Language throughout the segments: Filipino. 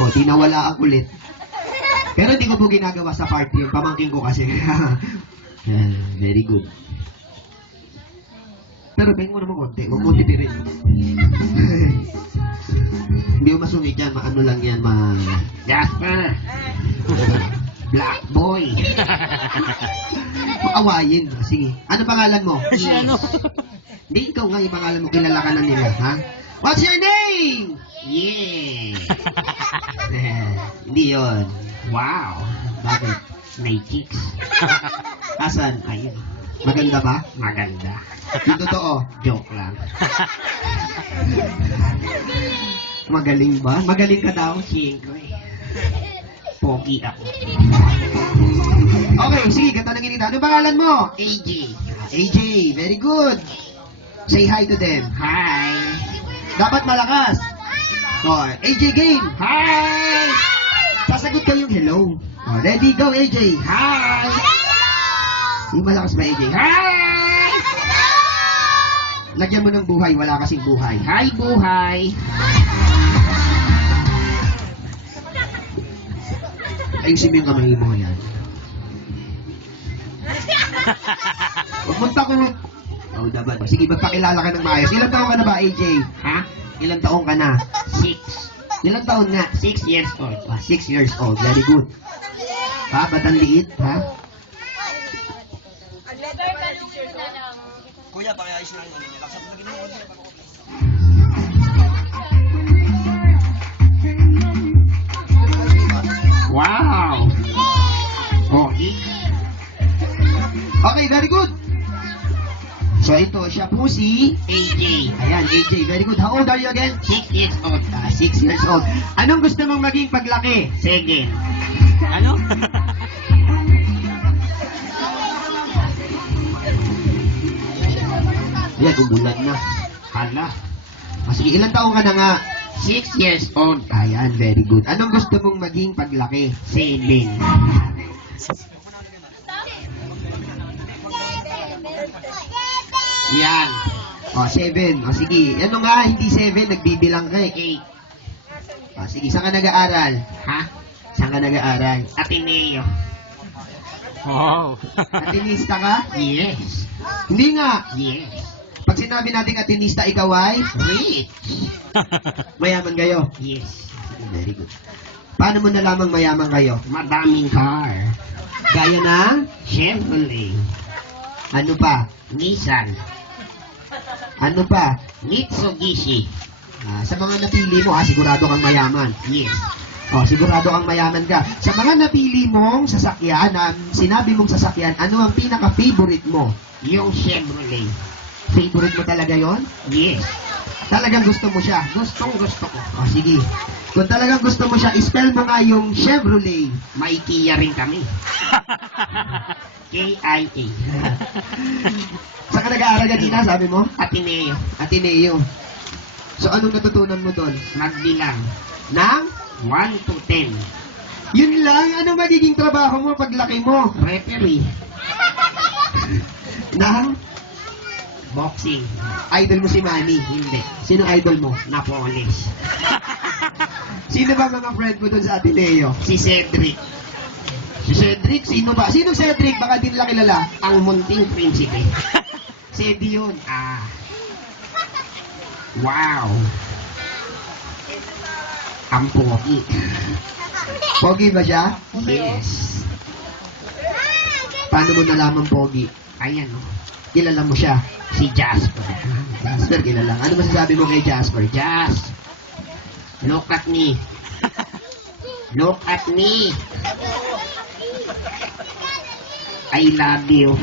O, di nawala ang kulit. Pero hindi ko po ginagawa sa party yung pamangking ko kasi. Yan, very good. Pero pahing mo naman konti. Huwag mo tipirin. Hindi mo masungit yan. Maano lang yan. Jasper! Black boy! Makawayin. Sige. Ano pangalan mo? Ano? Hindi, ikaw nga yung pangalan mo. Kilala ka na nila, ha? What's your name? Yeah! Hindi yun. Wow! Bakit? May chicks. Asan? Ayun. Maganda ba? Maganda. Yung totoo? Joke lang. Magaling ba? Magaling ka daw? Siyempre. Pogi ako. Okay, sige, katanangin kita. Ano pangalan mo? AJ. AJ, very good. Say hi to them. Hi. Dapat malakas. Oh, AJ game. Hi. Sasagot kayong hello. Oh, ready, go AJ. Hi. Yung malakas ba AJ? Hi. Lagyan mo ng buhay, wala kasing buhay. Hi, buhay. Ayusin mo yung kamay mo yan. Huwag mong takot. Oh, dapat. Sige, magpakilala ka ng maayos. Ilang taon ka na ba, AJ? Ha? Ilang taon ka na? 6. Ilang taon nga? 6 years old. 6 years old. Very good. Ha? Ba't ang liit? Ha? Kuya, pakiayos lang yung niya. Laksan mo na ginawa. Wow! Okay. Okay, very good. So ito, siya po si AJ. Ayan, AJ, very good. How old are you again? 6 years old. 6 years old. Anong gusto mong maging paglaki? Sige. Ano? Yan, gumulan na. Hala. Sige, ilang taong ka na nga? 6 years old. Ayan, very good. Anong gusto mong maging paglaki? 7. Yan. O, 7. O, sige. Ano nga, hindi 7, nagbibilang ka eh. 8. O, sige, saan ka nag-aaral? Ha? Saan ka nag-aaral? Ateneo. Wow. Atenista ka? Yes. Hindi nga. Yes. Pag sinabi natin atenista, ikaw ay? Rich. Mayaman kayo? Yes. Very good. Paano mo nalamang mayaman kayo? Madaming car. Gaya ng? Chevrolet. Ano pa? Nissan. Ano pa? Mitsubishi. Sa mga napili mo, sigurado kang mayaman. Yes. O, sigurado kang mayaman ka. Sa mga napili mong sasakyan, sinabi mong sasakyan, ano ang pinaka-favorite mo? Yung Chevrolet. Favorite mo talaga yon? Yes. Talagang gusto mo siya? Gustong gusto ko. O, sige. Kung talagang gusto mo siya, spell mo nga yung Chevrolet. May Kia rin kami. K-I-A. Saan ka nag-aaral kanina, sabi mo? Ateneo. Ateneo. So, anong natutunan mo doon? Magbilang. Ng 1 to 10. Yun lang? Anong magiging trabaho mo paglaki mo? Referee. Ng? Boxing. Idol mo si Manny? Hindi. Sino idol mo? Napoles. Sino ba mga friend mo doon sa Ateneo? Si Cedric. Si Cedric? Sino ba? Sino Cedric? Baka di nila kilala. Ang munting prinsipe. Cedi yun. Wow. Ang pogi. Pogi ba siya? Yes. Paano mo nalaman pogi? Ayan, no? Kilala mo siya? Si Jasper. Jasper, kilala. Ano masasabi mo kay Jasper? Jas, look at me. Look at me. I love you.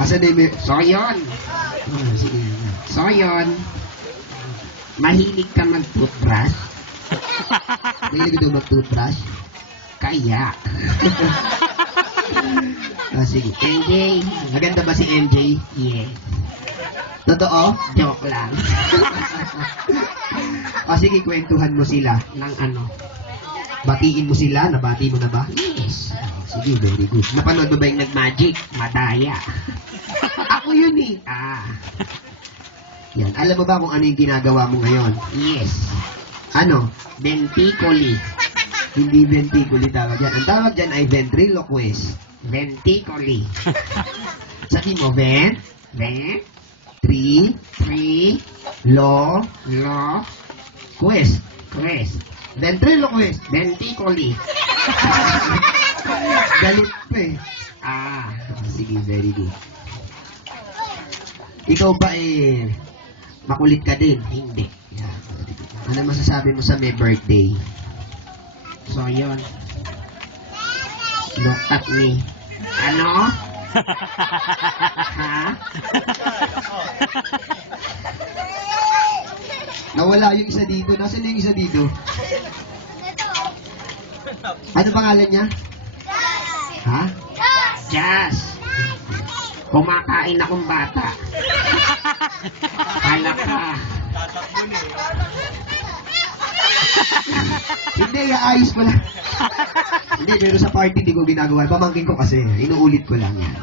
Asa na yung... So, yun. Sige. So, yun. Mahilig ka mag-toothbrush? Mahilig ka mag-toothbrush? Kaya. Sige. MJ. Maganda ba si MJ? Yeah. Totoo? Joke lang. Sige, kwentuhan mo sila ng ano. Batiin mo sila? Nabati mo na ba? Yes. Sige, very good. Napanood mo ba yung nag-magic? Madaya. Ako yun eh. Yan. Alam mo ba kung ano yung ginagawa mo ngayon? Yes. Ano? Ventriculi. Hindi ventriculi tawag yan. Ang tawag dyan ay ventriloquist. Ventriculi. Sabi mo, Ven. tri, Tri. lo, Lo. quest. Quest. Ventriloquist. Ventriculi. Galit pa eh. Ah. Sige, very good. Ikaw ba eh, makulit ka din? Hindi. Yan, very good. Ano masasabi mo sa may birthday? So, yun. Look at me. Ano? Ha? Nawala yung isa dito. Nasaan yung isa dito? Ano pangalan niya? Ha? Jazz. Kumakain akong bata. Hala ka. Hindi, ayos ko lang. Hindi, pero sa party di ko ginagawa. Pamangkin ko kasi. Inuulit ko lang yan.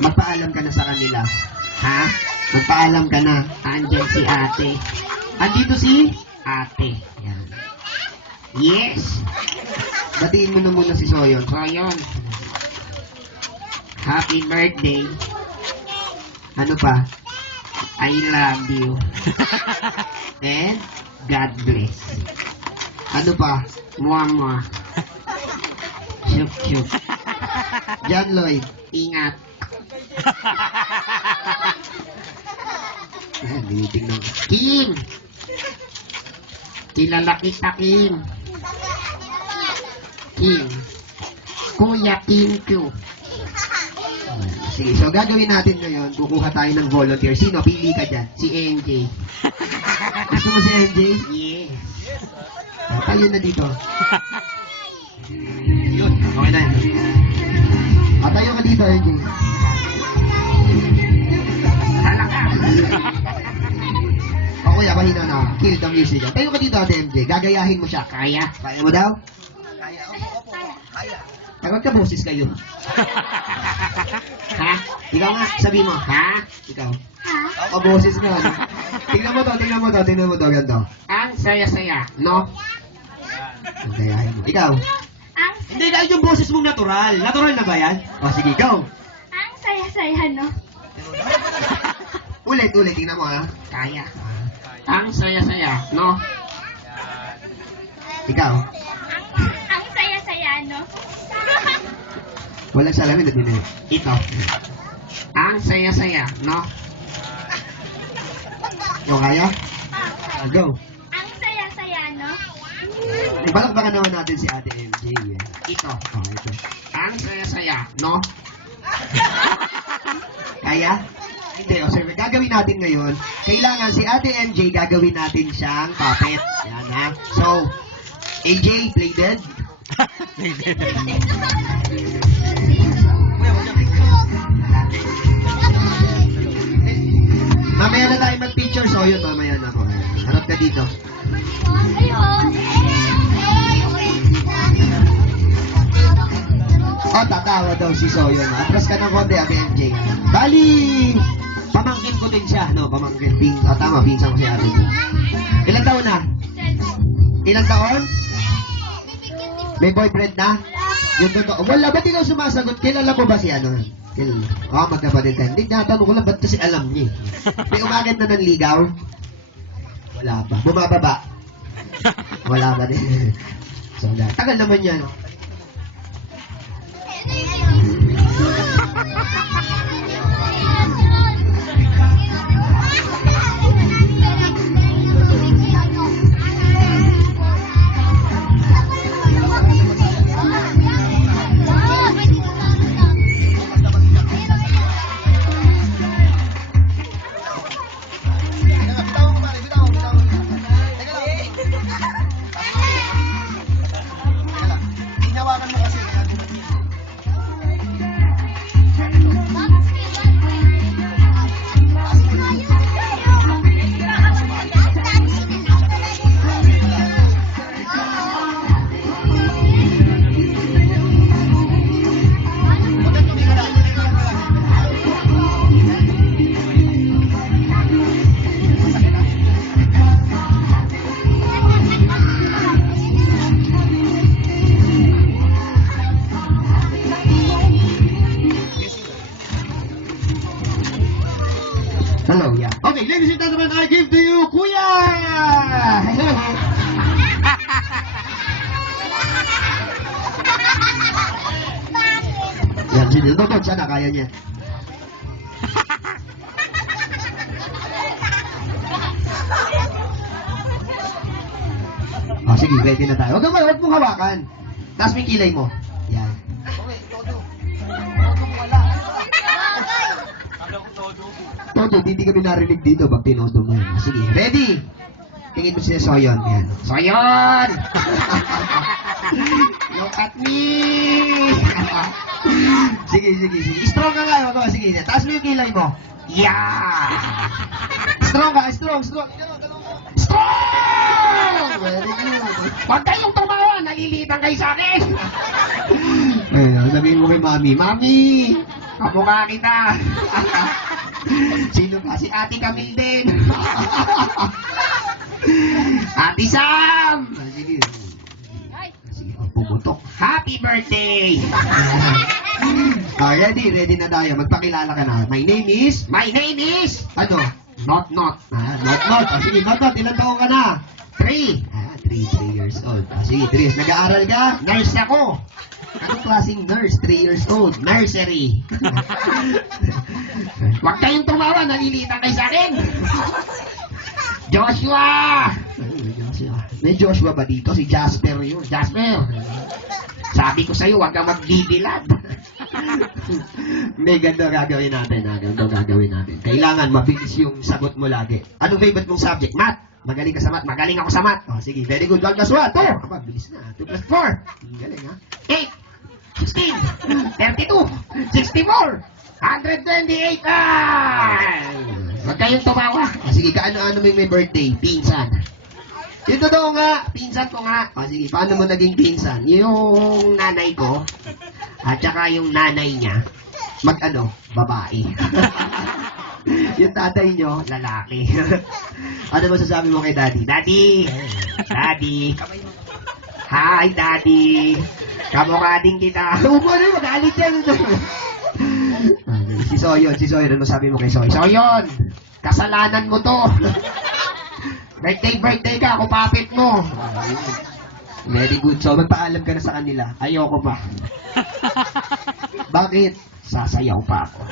Magpaalam ka na sa kanila. Ha? Magpaalam ka na. Andyan si ate. Andito si? Ate. Yan. Yes. Batiin mo na muna si Soyon. So, yun. Happy birthday. Ano pa? I love you. And? God bless. Ano pa? Mwah. Shook, shook. John Lloyd. Ingat. Ayan, tinitingnan ko. Kim. Kilala kita, Kim. Kim. Kuya Kim Q. Sige, so gagawin natin ngayon, kukuha tayo ng volunteer. Sino? Pili ka dyan. Si NJ. Gusto mo si MJ? Yes. Tayo na dito. Yun, okay na yun. Tayo ka dito, MJ. Hala ka. O kuya, mahina na. Kill the music. Tayo ka dito, Ate MJ. Gagayahin mo siya. Kaya? Kaya mo daw? Kaya ka boses kayo. Ha? Ikaw nga, sabi mo. Ha? Ikaw. O boses ka. Ano? Tingnan mo to, tingnan mo to, tingnan mo to. Ganito. Ang saya-saya, no? Gagayahin mo. Ikaw. Hindi, dahil yung boses mong natural. Natural na ba yan? O sige, go. Ang saya-saya, no? Ulit, tingnan mo ha. Kaya. Ang saya-saya, no? Ikaw. Ang saya-saya, no? Walang salamin na din eh. Ito. Ang saya-saya, no? O kaya? Go. Ang saya-saya, no? Balakbakan naman natin si Ate MJ. Eh. Ito. O, ito. Ang saya-saya, no? Kaya? Hindi, o sir, gagawin natin ngayon. Kailangan si Ate MJ gagawin natin siyang puppet. Yan ha. So, AJ, play dead. Mamaya na tayo mag-picture, so yun, mamaya na po. Harap ka dito. O, tatawa daw si Soyon. Atras ka ng konti, Ate MJ. Bali, pamangkin ko din siya. No, pamangkin. Tama, pinsan ko si Ate MJ. Ilang taon na? Ilang taon? May boyfriend na? Yung totoo. Wala, ba't ikaw sumasagot? Kilala mo ba si ano? Kilala. Magkapatid ka. Hindi, natanong ko lang, ba't kasi alam niya? May umagad na ng ligaw? Wala pa. Bumababa? Wala pa din. So, tagal naman yan. kuya! Yan, sige. Totoo, siya na, kaya niya. Oh, sige, ready na tayo. Huwag mong hawakan. Taas mo yung kilay mo. Yan. Todo, hindi kami narinig dito pag tinodo mo yan. Sige, ready? Tingin mo si Soyon. Yan. Soyon! Look at me! Sige. Strong ka nga. Sige, taas mo yung kilay mo. Yeah! Strong ka, strong. Strong! Very good. Huwag kayong tumawa, nalilitan kayo sa akin! Ayun, sabihin mo kay Mami, Mami! Kamukha kita! Sino ba? Si Ate Camille din. Ate Sam! Sige. Sige, pumutok. Happy birthday! Ready na tayo. Magpakilala ka na. My name is... My name is... Ano? Not. Not. Sige, Not. Ilan taong ka na? 3. 3 years old. Sige, 3. Nag-aaral ka? Nurse ako. Anong klaseng nurse? 3 years old. Nursery. Huwag kayong tumawa, nalilitan kayo sa akin. Joshua! May Joshua ba dito? Si Jasper yun. Jasper, sabi ko sa'yo, huwag kang magbibilad. May ganda gagawin natin. Kailangan mabilis yung sagot mo lagi. Anong favorite mong subject? Math. Magaling ka sa math. Magaling ako sa math. Oh, sige, very good. 1 plus 1. 2. Aba, bilis na. 2 plus 4. Galing, ha? 8, 16, 32, 64, 128. Huwag kayong tumawa. Oh, sige, kaano-ano may birthday? Pinsan. Yung totoo nga. Pinsan ko nga. Oh, sige, paano mo naging pinsan? Yung nanay ko, at saka yung nanay niya, Babae. Yung tatay nyo, lalaki. ano masasabi mo kay daddy? Daddy! Hi, Daddy! Kamukha din kita. Umano, magalit yan. Si Soyon, ano sabi mo kay Soyon? So yun, kasalanan mo to. Birthday ka, ako papit mo. Very good. So, magpaalam ka na sa kanila. Ayoko pa. Bakit? Sasayaw pa ako.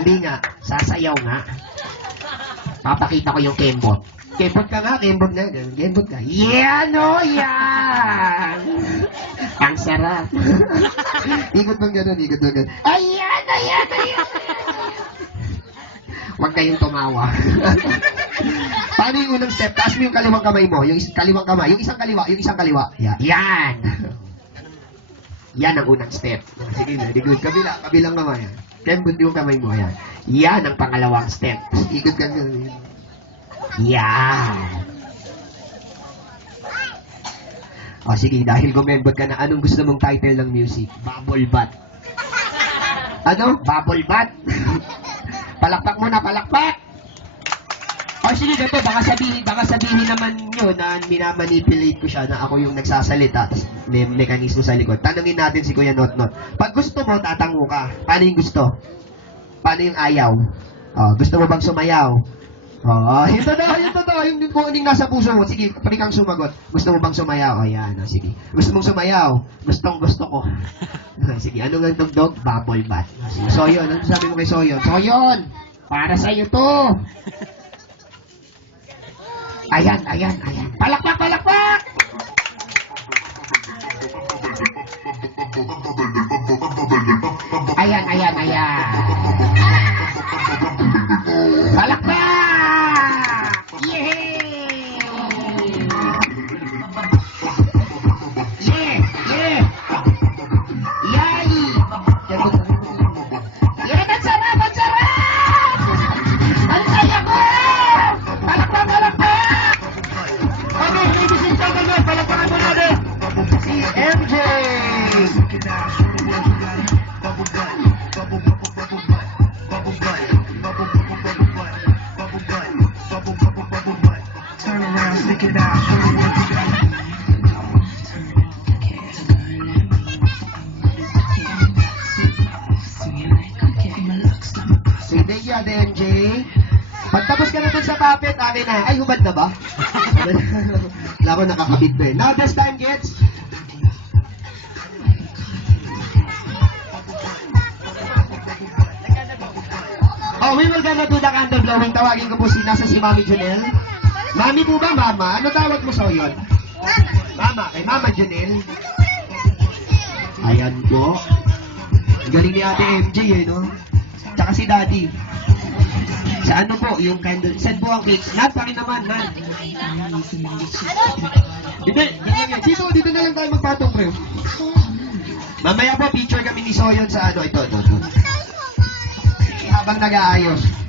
Hindi nga. Sasayaw nga. Papakita ko yung kembot. Kembot ka nga, kembot nga. Kembot ka. Yeah, no, yan! Ang sarap. Ikot mo gano'n. Ayan. Huwag kayong tumawa. Paano yung unang step? Taas mo yung kaliwang kamay mo. Yung kaliwang kamay. Yung isang kaliwa. Yeah. Yan! Yan ang unang step. Sige, very good. Kabilang kamay. Kembot yung kamay mo. Yan. Yan ang pangalawang step. Ikot ka gano'n. Yan! O sige, dahil gumembot ka na, anong gusto mong title ng music? Bubble butt. Ano? Bubble butt. Palakpak muna, palakpak! O sige, ganito, baka sabihin naman nyo na minamanipulate ko siya na ako yung nagsasalita, tapos may mekanismo sa likod. Tanungin natin si Kuya Notnot. Pag gusto mo, tatango ka. Paano yung gusto? Paano yung ayaw? O, gusto mo bang sumayaw? Oo, yung totoo, yung kung anong nasa puso mo, sige, pwede kang sumagot. Gusto mo bang sumayaw? O yan, o, sige. Gusto mong sumayaw? Gusto ko. Sige, ano nga tugtog? Bubble butt. Sige, Soyon, ano sabi mo kay Soyon? Soyon! Para sa'yo to! Ayan. Palakpak! Ayan. Palakpak! Yay! Yeah! Yay! Yan, ang sarap! Ang saya ko! Palakpak! Okay, ladies and gentlemen, palakpakan mo natin si MJ! Turn around, stick it out, show me what you got. Si Deya de MJ. Pagtapos ka na dun sa puppet. Akin na. Ay, hubad na ba? Wala ko nakakabit ba eh. Now, this time, kids. Oh, we will gonna do the candle blowing. Tawagin ko po nasa si Mami Junel. Mami po ba, Mama? Ano tawag mo sa yun? Mama. Kay Mama Junel. Ayan po. Ang galing ni Ate MJ eh, no? Tsaka si Daddy. Sa ano po, yung candle. Send po ang cake. Nat, pakin naman, Nat. Hindi, ganyan. Dito na lang tayo magpatong, bro. Mamaya po, picture kami ni Soyon sa ano. Ito. Habang nag-aayos.